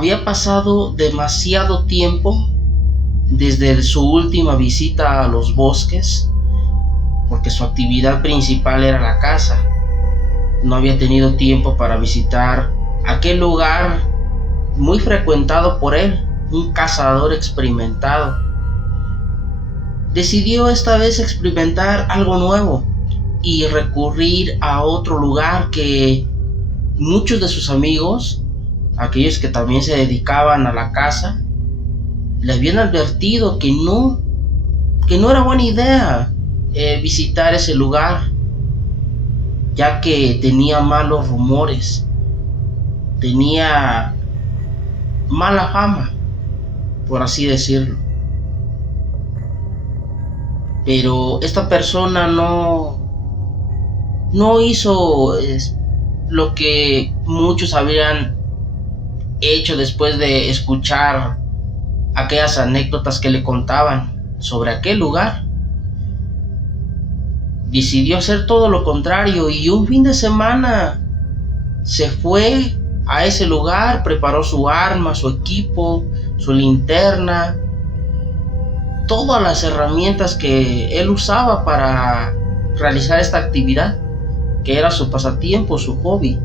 Había pasado demasiado tiempo desde su última visita a los bosques, porque su actividad principal era la caza. No había tenido tiempo para visitar aquel lugar muy frecuentado por él, un cazador experimentado. Decidió esta vez experimentar algo nuevo y recurrir a otro lugar que muchos de sus amigos, aquellos que también se dedicaban a la caza, le habían advertido que no era buena idea visitar ese lugar, ya que tenía malos rumores, tenía mala fama, por así decirlo. Pero esta persona no hizo lo que muchos habrían hecho después de escuchar aquellas anécdotas que le contaban sobre aquel lugar. Decidió hacer todo lo contrario y un fin de semana se fue a ese lugar, preparó su arma, su equipo, su linterna, todas las herramientas que él usaba para realizar esta actividad, que era su pasatiempo, su hobby.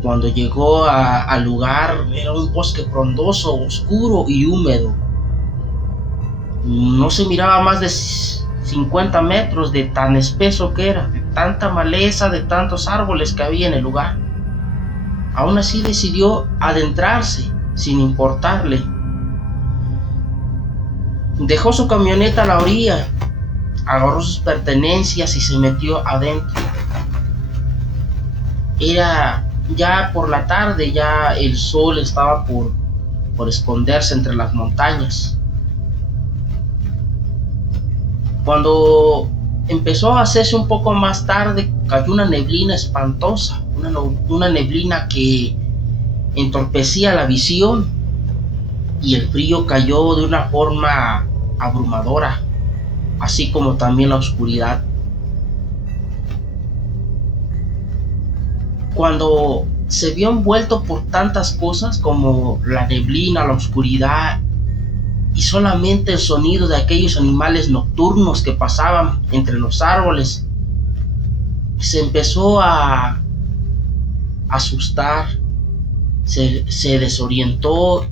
Cuando llegó al lugar, era un bosque frondoso, oscuro y húmedo. No se miraba más de 50 metros de tan espeso que era, de tanta maleza, de tantos árboles que había en el lugar. Aún así decidió adentrarse sin importarle. Dejó su camioneta a la orilla, agarró sus pertenencias y se metió adentro. Era ya por la tarde, ya el sol estaba por esconderse entre las montañas. Cuando empezó a hacerse un poco más tarde, cayó una neblina espantosa, una neblina que entorpecía la visión, y el frío cayó de una forma abrumadora, así como también la oscuridad. Cuando se vio envuelto por tantas cosas como la neblina, la oscuridad y solamente el sonido de aquellos animales nocturnos que pasaban entre los árboles, se empezó a asustar, se desorientó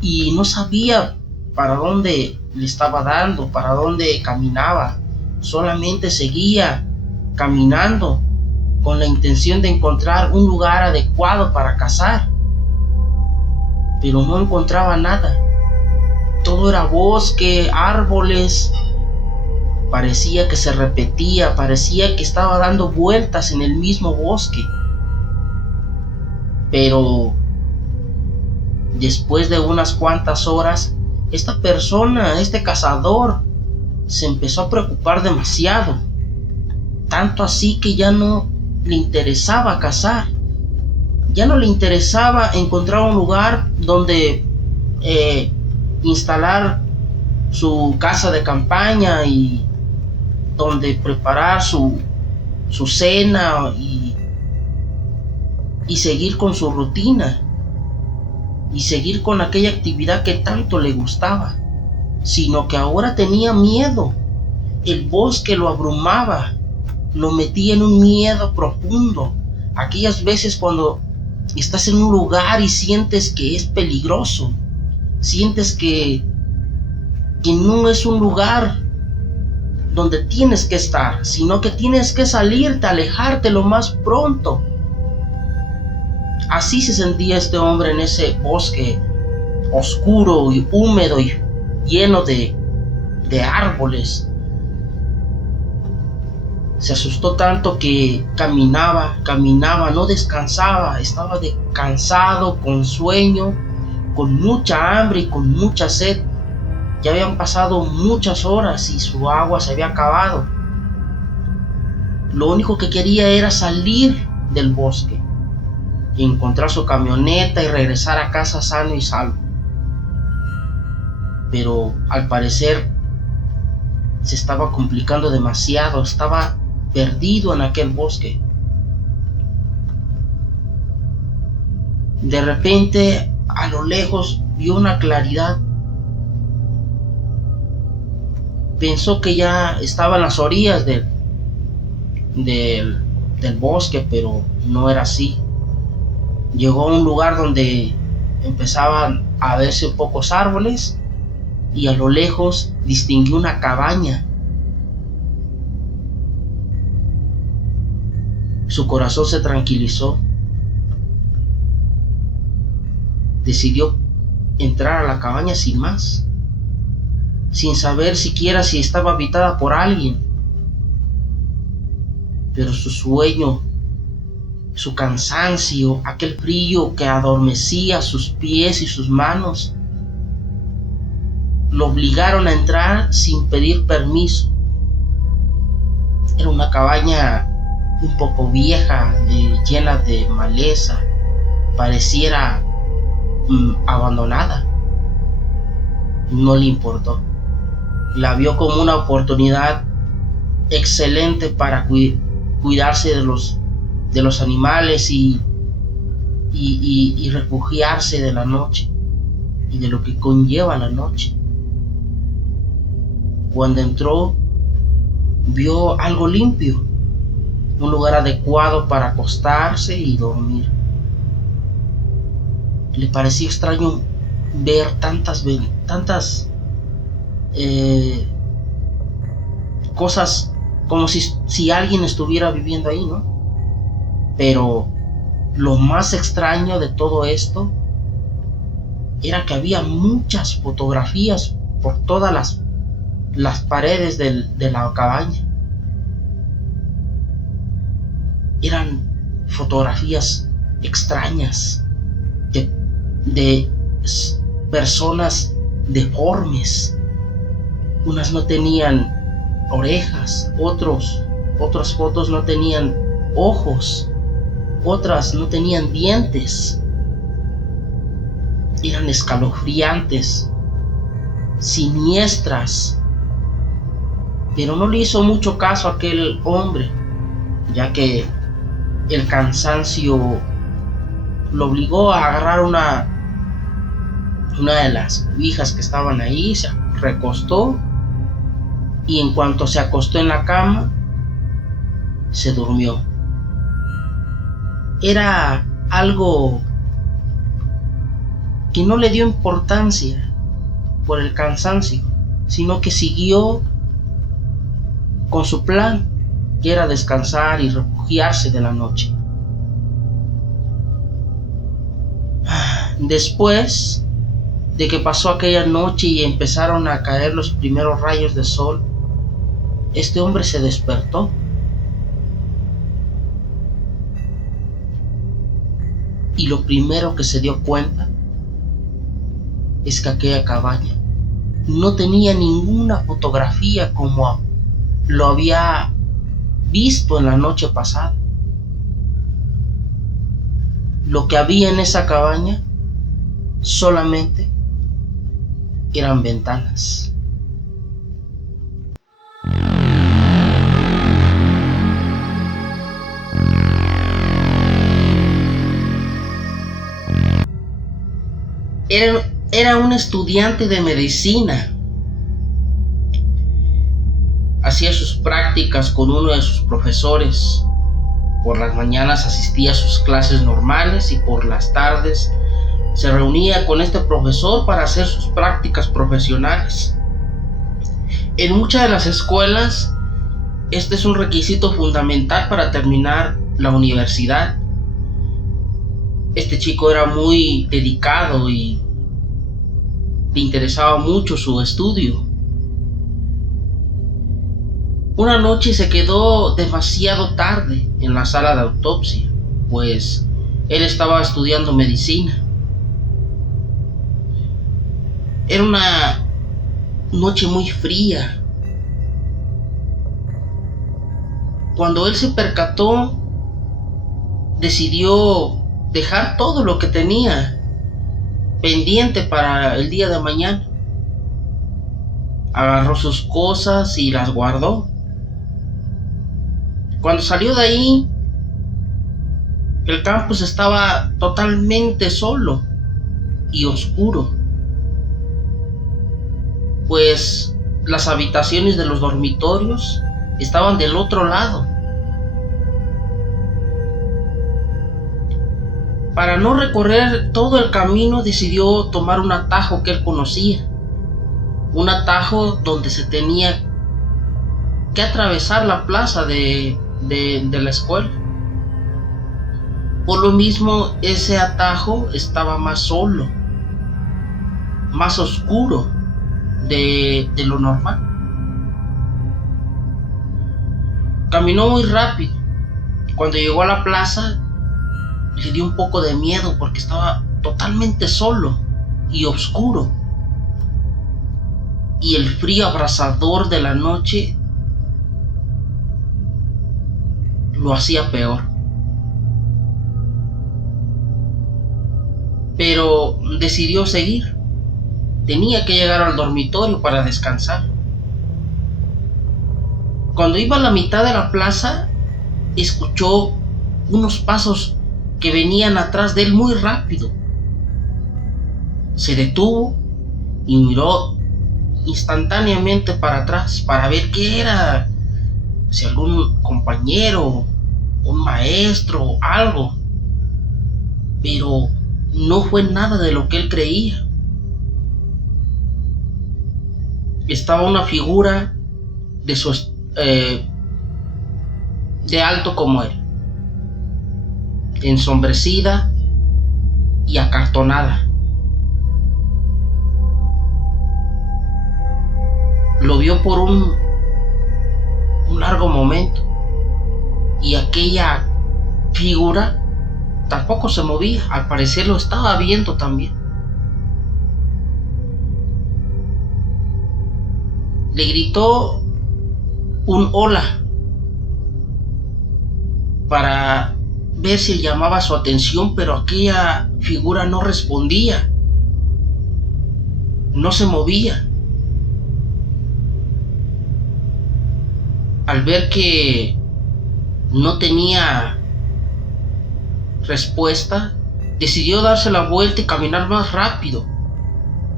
y no sabía para dónde le estaba dando, para dónde caminaba. Solamente seguía caminando con la intención de encontrar un lugar adecuado para cazar, pero no encontraba nada. Todo era bosque, árboles. Parecía que se repetía, parecía que estaba dando vueltas en el mismo bosque. Pero después de unas cuantas horas, esta persona, este cazador, se empezó a preocupar demasiado. Tanto así que ya no le interesaba cazar. Ya no le interesaba encontrar un lugar donde instalar su casa de campaña y donde preparar su cena y seguir con su rutina y seguir con aquella actividad que tanto le gustaba, sino que ahora tenía miedo. El bosque lo abrumaba, lo metía en un miedo profundo. Aquellas veces cuando estás en un lugar y sientes que es peligroso, sientes que no es un lugar donde tienes que estar, sino que tienes que salirte, alejarte lo más pronto. Así se sentía este hombre en ese bosque oscuro y húmedo y lleno de árboles. Se asustó tanto que caminaba, no descansaba, estaba cansado, con sueño, con mucha hambre y con mucha sed. Ya habían pasado muchas horas y su agua se había acabado. Lo único que quería era salir del bosque, encontrar su camioneta y regresar a casa sano y salvo. Pero al parecer se estaba complicando demasiado, estaba perdido en aquel bosque. De repente, a lo lejos, vio una claridad. Pensó que ya estaba en las orillas del bosque, pero no era así. Llegó a un lugar donde empezaban a verse pocos árboles y a lo lejos distinguió una cabaña. Su corazón se tranquilizó. Decidió entrar a la cabaña sin más, sin saber siquiera si estaba habitada por alguien. Pero su sueño, su cansancio, aquel frío que adormecía sus pies y sus manos, lo obligaron a entrar sin pedir permiso. Era una cabaña un poco vieja, llena de maleza, pareciera abandonada. No le importó. La vio como una oportunidad excelente para cuidarse de los animales y refugiarse de la noche y de lo que conlleva la noche. Cuando entró, vio algo limpio, un lugar adecuado para acostarse y dormir. Le pareció extraño ver tantas cosas, como si alguien estuviera viviendo ahí, ¿no? Pero lo más extraño de todo esto era que había muchas fotografías por todas las paredes de la cabaña. Eran fotografías extrañas de personas deformes. Unas no tenían orejas, otras fotos no tenían ojos, otras no tenían dientes. Eran escalofriantes, siniestras. Pero no le hizo mucho caso a aquel hombre, ya que el cansancio lo obligó a agarrar una de las cobijas que estaban ahí, se recostó y en cuanto se acostó en la cama, se durmió. Era algo que no le dio importancia por el cansancio, sino que siguió con su plan, que era descansar y refugiarse de la noche. Después de que pasó aquella noche y empezaron a caer los primeros rayos de sol, este hombre se despertó. Y lo primero que se dio cuenta es que aquella cabaña no tenía ninguna fotografía como lo había visto en la noche pasada. Lo que había en esa cabaña solamente eran ventanas. Era un estudiante de medicina. Hacía sus prácticas con uno de sus profesores. Por las mañanas asistía a sus clases normales y por las tardes se reunía con este profesor para hacer sus prácticas profesionales. En muchas de las escuelas, este es un requisito fundamental para terminar la universidad. Este chico era muy dedicado y le interesaba mucho su estudio. Una noche se quedó demasiado tarde en la sala de autopsia, pues él estaba estudiando medicina. Era una noche muy fría. Cuando él se percató, decidió dejar todo lo que tenía pendiente para el día de mañana. Agarró sus cosas y las guardó. Cuando salió de ahí, El campus estaba totalmente solo y oscuro, pues las habitaciones de los dormitorios estaban del otro lado. Para no recorrer todo el camino, decidió tomar un atajo que él conocía, un atajo donde se tenía que atravesar la plaza de la escuela. Por lo mismo, ese atajo estaba más solo, más oscuro de lo normal. Caminó muy rápido. Cuando llegó a la plaza, le dio un poco de miedo porque estaba totalmente solo y oscuro. Y el frío abrasador de la noche lo hacía peor. Pero decidió seguir. Tenía que llegar al dormitorio para descansar. Cuando iba a la mitad de la plaza, escuchó unos pasos que venían atrás de él muy rápido. Se detuvo y miró instantáneamente para atrás para ver qué era, si algún compañero, un maestro o algo. Pero no fue nada de lo que él creía. Estaba una figura de alto como él, ensombrecida y acartonada. Lo vio por un largo momento y aquella figura tampoco se movía. Al parecer lo estaba viendo también. Le gritó un hola para ver si llamaba su atención, pero aquella figura no respondía, no se movía. Al ver que no tenía respuesta, decidió darse la vuelta y caminar más rápido.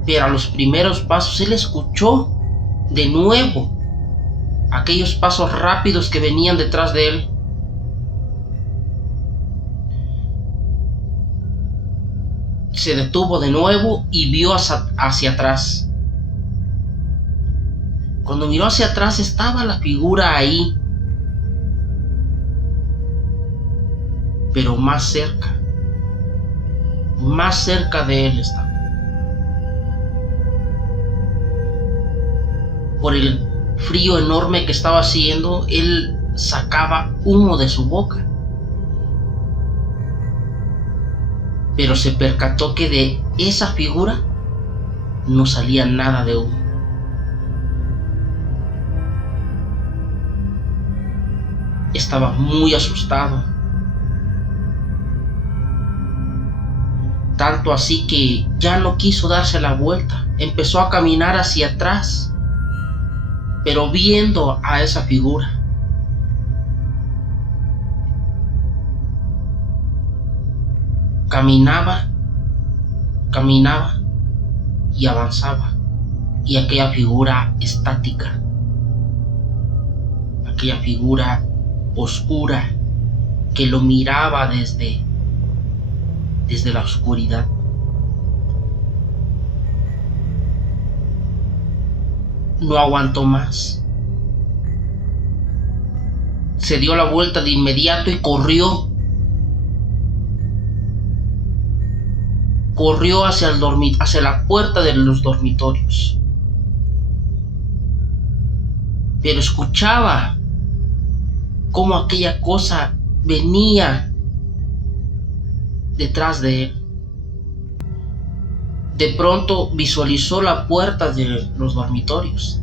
Pero a los primeros pasos él escuchó de nuevo aquellos pasos rápidos que venían detrás de él. Se detuvo de nuevo y vio hacia atrás. Cuando miró hacia atrás, estaba la figura ahí, pero más cerca de él estaba. Por el frío enorme que estaba haciendo, él sacaba humo de su boca. Pero se percató que de esa figura no salía nada de humo. Estaba muy asustado. Tanto así que ya no quiso darse la vuelta. Empezó a caminar hacia atrás, pero viendo a esa figura. Caminaba y avanzaba, y aquella figura estática, aquella figura oscura que lo miraba desde la oscuridad. No aguantó más. Se dio la vuelta de inmediato y corrió hacia la puerta de los dormitorios. Pero escuchaba cómo aquella cosa venía detrás de él. De pronto visualizó la puerta de los dormitorios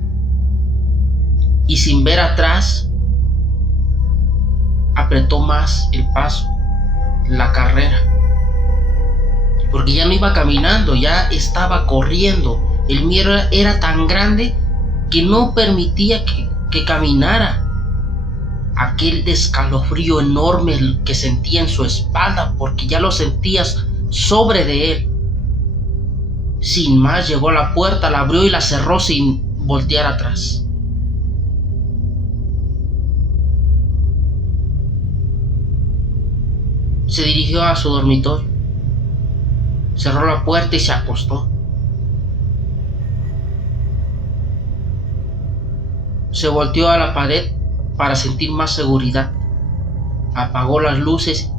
y, sin ver atrás, apretó más el paso, la carrera, porque ya no iba caminando, ya estaba corriendo. El miedo era tan grande que no permitía que caminara. aquel escalofrío enorme que sentía en su espalda, porque ya lo sentías sobre de él. Sin más, llegó a la puerta, la abrió y la cerró sin voltear atrás. Se dirigió a su dormitorio, cerró la puerta y se acostó. Se volteó a la pared para sentir más seguridad, apagó las luces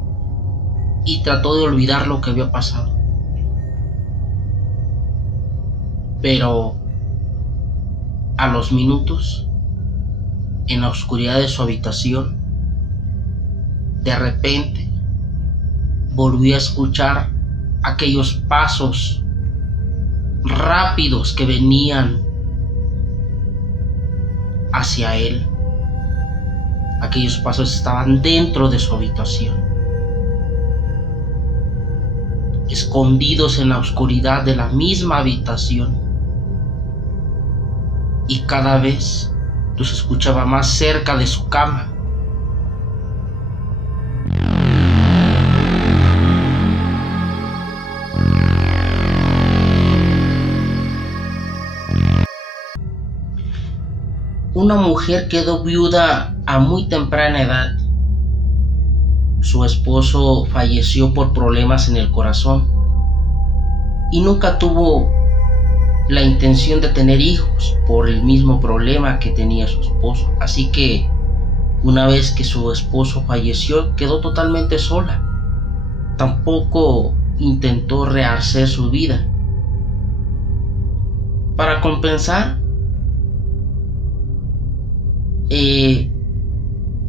y trató de olvidar lo que había pasado. Pero a los minutos, en la oscuridad de su habitación, de repente volvió a escuchar aquellos pasos rápidos que venían hacia él. Aquellos pasos estaban dentro de su habitación, escondidos en la oscuridad de la misma habitación, y cada vez los escuchaba más cerca de su cama. Una mujer quedó viuda a muy temprana edad. Su esposo falleció por problemas en el corazón y nunca tuvo la intención de tener hijos por el mismo problema que tenía su esposo. Así que una vez que su esposo falleció, quedó totalmente sola. Tampoco intentó rehacer su vida. Para compensar,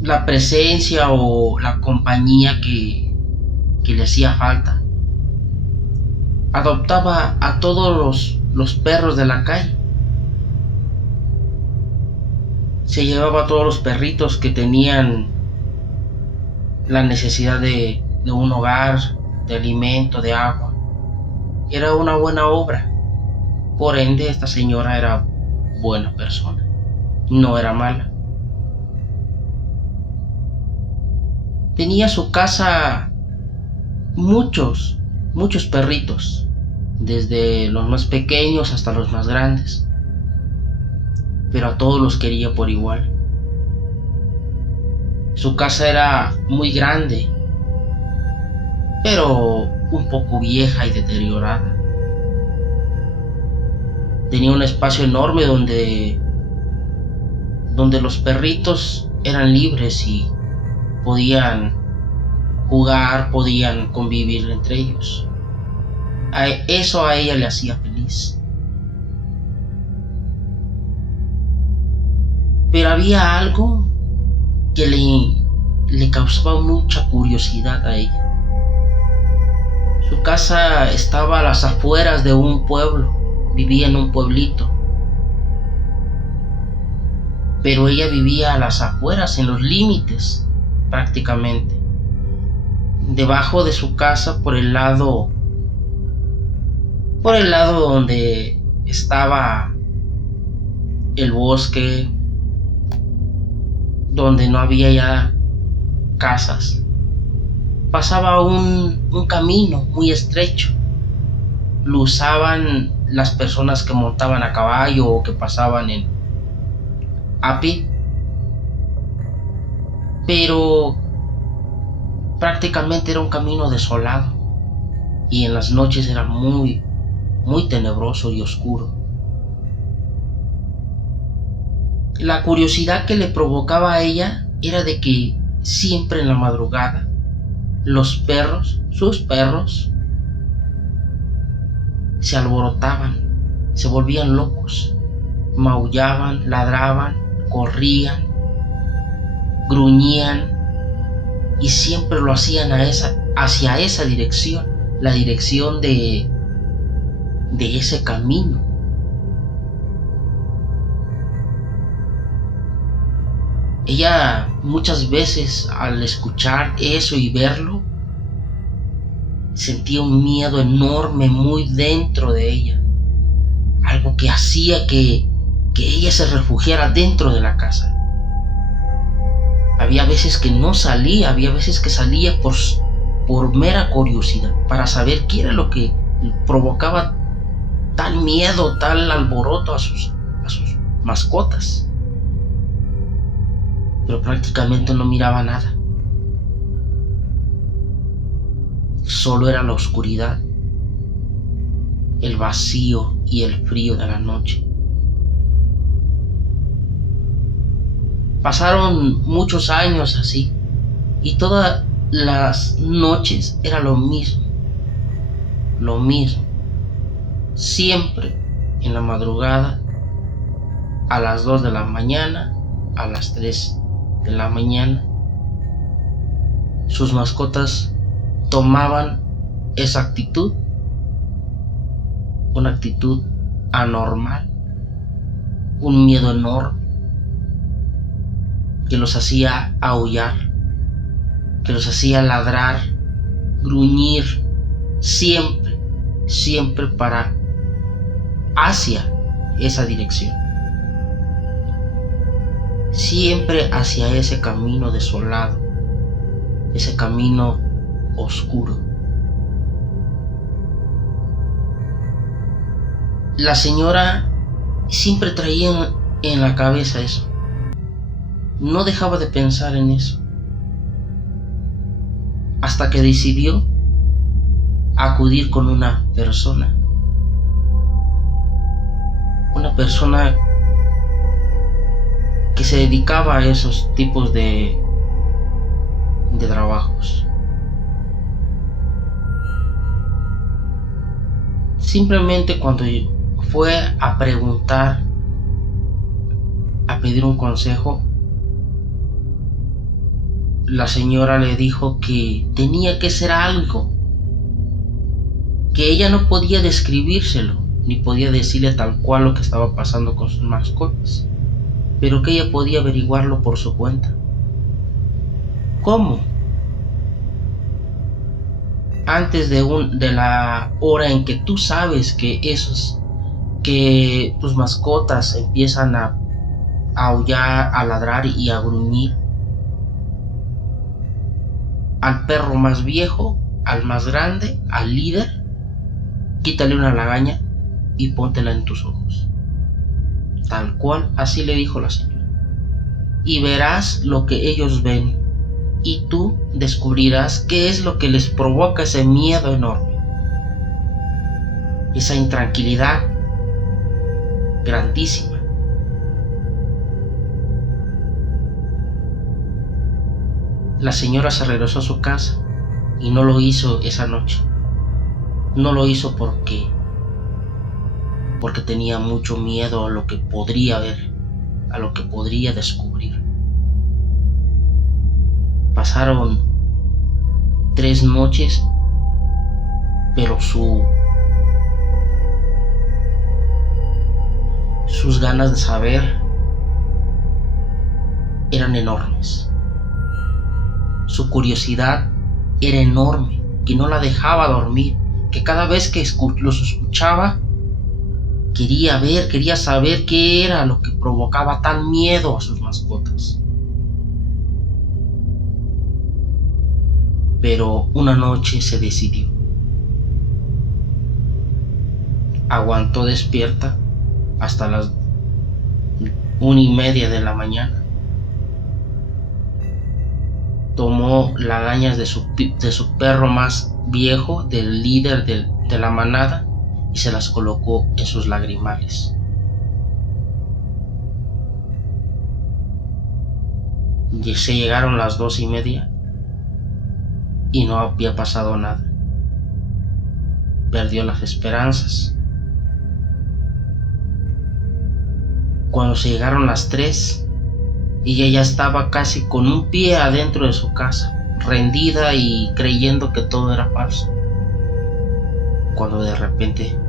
la presencia o la compañía que le hacía falta, adoptaba a todos los perros de la calle. Se llevaba a todos los perritos que tenían la necesidad de un hogar, de alimento, de agua. Era una buena obra. Por ende, esta señora era buena persona, no era mala. Tenía su casa muchos perritos, desde los más pequeños hasta los más grandes, pero a todos los quería por igual. Su casa era muy grande, pero un poco vieja y deteriorada. Tenía un espacio enorme donde los perritos eran libres y podían jugar, podían convivir entre ellos. Eso a ella le hacía feliz. Pero había algo que le causaba mucha curiosidad a ella. Su casa estaba a las afueras de un pueblo, vivía en un pueblito. Pero ella vivía a las afueras, en los límites, prácticamente. Debajo de su casa, por el lado donde estaba el bosque, donde no había ya casas, pasaba un camino muy estrecho. Lo usaban las personas que montaban a caballo o que pasaban a pie, pero prácticamente era un camino desolado y en las noches era muy tenebroso y oscuro. La curiosidad que le provocaba a ella era de que siempre en la madrugada los perros, sus perros, se alborotaban, se volvían locos, maullaban, ladraban, corrían, gruñían, y siempre lo hacían hacia esa dirección, la dirección de ese camino. Ella muchas veces, al escuchar eso y verlo, sentía un miedo enorme muy dentro de ella, algo que hacía que ella se refugiara dentro de la casa. Había veces que no salía, había veces que salía por mera curiosidad, para saber qué era lo que provocaba tal miedo, tal alboroto a sus mascotas. Pero prácticamente no miraba nada. Solo era la oscuridad, el vacío y el frío de la noche. Pasaron muchos años así, y todas las noches era lo mismo. Siempre en la madrugada, a las 2 de la mañana, a las 3 de la mañana, sus mascotas tomaban esa actitud, una actitud anormal, un miedo enorme que los hacía aullar, que los hacía ladrar, gruñir, siempre para hacia esa dirección, siempre hacia ese camino desolado, ese camino oscuro. La señora siempre traía en la cabeza eso. No dejaba de pensar en eso, hasta que decidió acudir con una persona que se dedicaba a esos tipos de trabajos. Simplemente cuando fue a preguntar, a pedir un consejo, la señora le dijo que tenía que ser algo que ella no podía describírselo, ni podía decirle tal cual lo que estaba pasando con sus mascotas, pero que ella podía averiguarlo por su cuenta. ¿Cómo? Antes de la hora en que tú sabes que tus mascotas empiezan a aullar, a ladrar y a gruñir, al perro más viejo, al más grande, al líder, quítale una lagaña y póntela en tus ojos. Tal cual, así le dijo la señora. Y verás lo que ellos ven, y tú descubrirás qué es lo que les provoca ese miedo enorme, esa intranquilidad grandísima. La señora se regresó a su casa y no lo hizo esa noche. No lo hizo porque tenía mucho miedo a lo que podría ver, a lo que podría descubrir. Pasaron 3 noches, pero sus ganas de saber eran enormes. Su curiosidad era enorme, que no la dejaba dormir, que cada vez que los escuchaba, quería ver, quería saber qué era lo que provocaba tal miedo a sus mascotas. Pero una noche se decidió. Aguantó despierta hasta las 1:30 de la mañana. Tomó lagañas de su perro más viejo, del líder de la manada, y se las colocó en sus lagrimales. Y se llegaron las 2:30 y no había pasado nada. Perdió las esperanzas. Cuando se llegaron las 3, ella ya estaba casi con un pie adentro de su casa, rendida y creyendo que todo era falso. Cuando de repente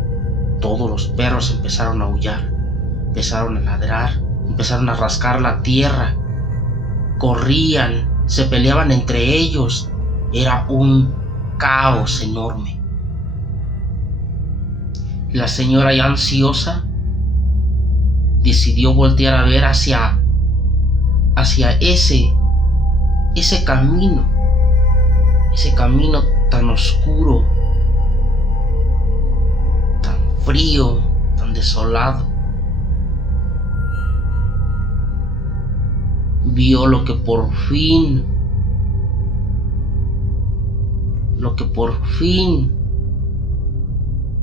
todos los perros empezaron a aullar, empezaron a ladrar, empezaron a rascar la tierra, corrían, se peleaban entre ellos. Era un caos enorme. La señora, ya ansiosa, decidió voltear a ver hacia ese ese camino tan oscuro, tan frío, tan desolado. Vio lo que por fin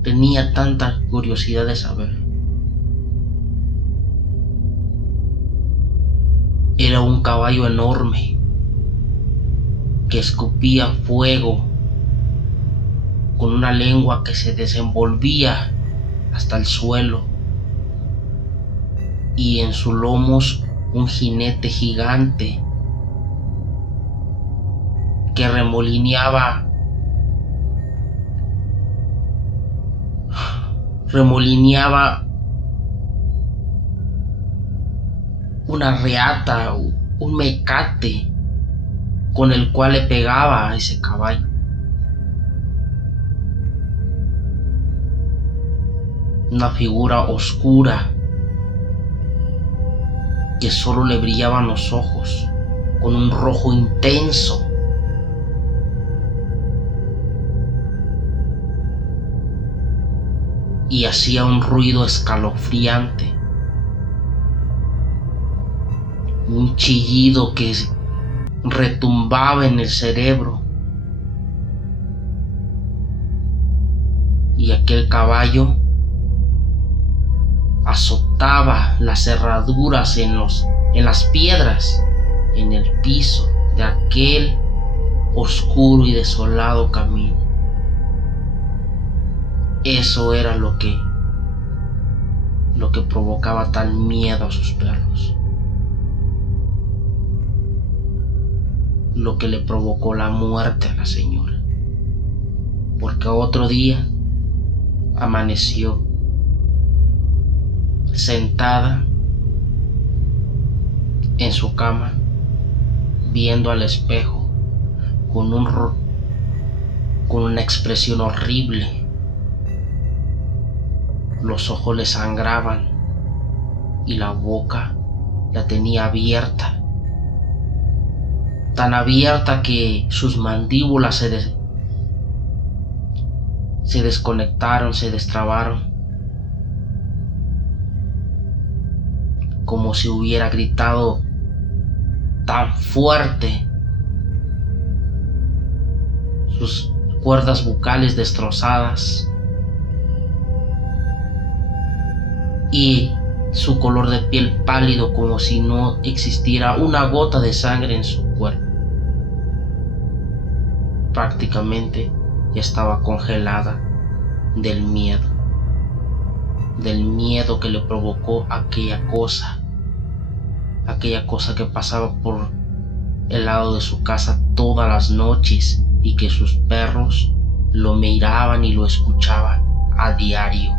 tenía tanta curiosidad de saber. Era un caballo enorme que escupía fuego con una lengua que se desenvolvía hasta el suelo, y en sus lomos un jinete gigante que remolineaba una reata, un mecate con el cual le pegaba a ese caballo. Una figura oscura que solo le brillaban los ojos con un rojo intenso. Y hacía un ruido escalofriante, un chillido que retumbaba en el cerebro. Y aquel caballo azotaba las herraduras en las piedras, en el piso de aquel oscuro y desolado camino. Eso era lo que provocaba tal miedo a sus perros, lo que le provocó la muerte a la señora, porque otro día amaneció sentada en su cama, viendo al espejo con una expresión horrible. Los ojos le sangraban y la boca la tenía abierta, tan abierta que sus mandíbulas se desconectaron, se destrabaron, como si hubiera gritado tan fuerte, sus cuerdas bucales destrozadas y su color de piel pálido, como si no existiera una gota de sangre en su cuerpo. Prácticamente ya estaba congelada del miedo que le provocó aquella cosa que pasaba por el lado de su casa todas las noches y que sus perros lo miraban y lo escuchaban a diario.